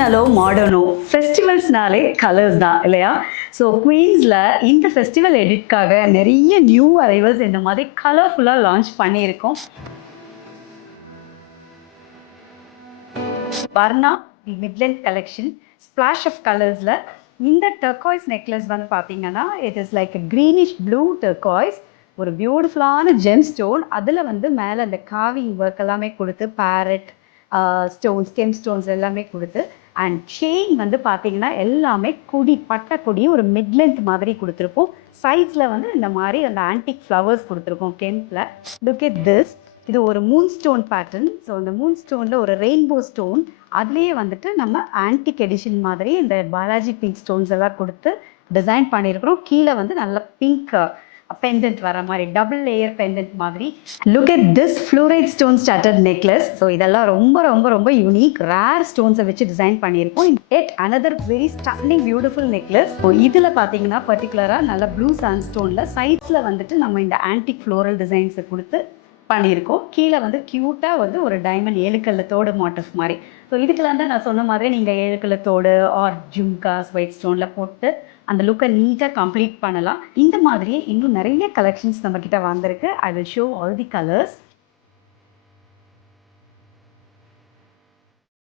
ட்ரெடிஷ்னலோ மாடர்னோ ஃபெஸ்டிவல்ஸ்னாலே colours தான் இல்லையா? So குயின்ஸில் இந்த ஃபெஸ்டிவல் எடிட்காக நிறைய நியூ அரைவல்ஸ் இந்த மாதிரி கலர்ஃபுல்லாக லான்ச் பண்ணியிருக்கோம். வர்ணா தி மிட்லெண்ட் கலெக்ஷன் ஸ்பிளாஷ் ஆஃப் கலர்ஸில் இந்த டர்காய்ஸ் நெக்லஸ் வந்து பார்த்தீங்கன்னா it is like greenish blue turquoise, ஒரு பியூட்டிஃபுல்லான ஜெம் ஸ்டோன். அதில் வந்து மேலே அந்த காவிங் ஒர்க் எல்லாமே கொடுத்து பேரட் ஸ்டோன்ஸ் ஸ்டெம் ஸ்டோன்ஸ் எல்லாமே கொடுத்து அண்ட் செயின் வந்து பார்த்தீங்கன்னா எல்லாமே கொடி பட்டை கொடி ஒரு மிட்லென்த் மாதிரி கொடுத்துருப்போம். சைட்ஸில் வந்து இந்த மாதிரி அந்த ஆன்டிக் ஃப்ளவர்ஸ் கொடுத்துருக்கோம் கெம்பில். லுக் எட் திஸ், இது ஒரு மூன் ஸ்டோன் பேட்டர்ன். ஸோ இந்த மூன் ஸ்டோனில் ஒரு ரெயின்போ ஸ்டோன், அதுலேயே வந்துட்டு நம்ம ஆன்டிக் எடிஷன் மாதிரி இந்த பாலாஜி பிங்க் ஸ்டோன்ஸ் எல்லாம் கொடுத்து டிசைன் பண்ணியிருக்கிறோம். கீழே வந்து நல்ல பிங்க் பெண்டன்ட் வர மாதிரி டபுள் லேயர் பெண்டன்ட் மாதிரி. Look at this fluoride stone started necklace. So இதெல்லாம் ரொம்ப ரொம்ப ரொம்ப யூனிக் ரேர் ஸ்டோன்ஸை வச்சு டிசைன் பண்ணியிருக்கோம். Yet another very stunning beautiful necklace. So இதில் பார்த்தீங்கன்னா பர்டிகுலராக நல்ல ப்ளூ சாண்ட் ஸ்டோனில் சைட்ஸில் வந்துட்டு நம்ம இந்த ஆன்டிக் ஃப்ளோரல் டிசைன்ஸை கொடுத்து பண்ணியிருக்கோம். கீழே வந்து க்யூட்டாக வந்து ஒரு டைமண்ட் ஏழுக்கல்லத்தோடு மோட்டிஃப் மாதிரி. ஸோ இதுக்கெல்லாம் தான் நான் சொன்ன மாதிரி நீங்கள் ஏழுக்கல்லத்தோடு ஆர் ஜும்காஸ் ஒயிட் ஸ்டோனில் போட்டு அந்த லுக்கை நீட்டாக கம்ப்ளீட் பண்ணலாம். இந்த மாதிரியே இன்னும் நிறைய கலெக்ஷன்ஸ் நம்மக்கிட்ட வந்திருக்கு. I will show all the colours.